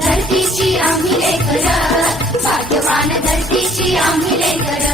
धरतीची आम्ही लेकर भाग्यवान धरतीची आम्ही लेकर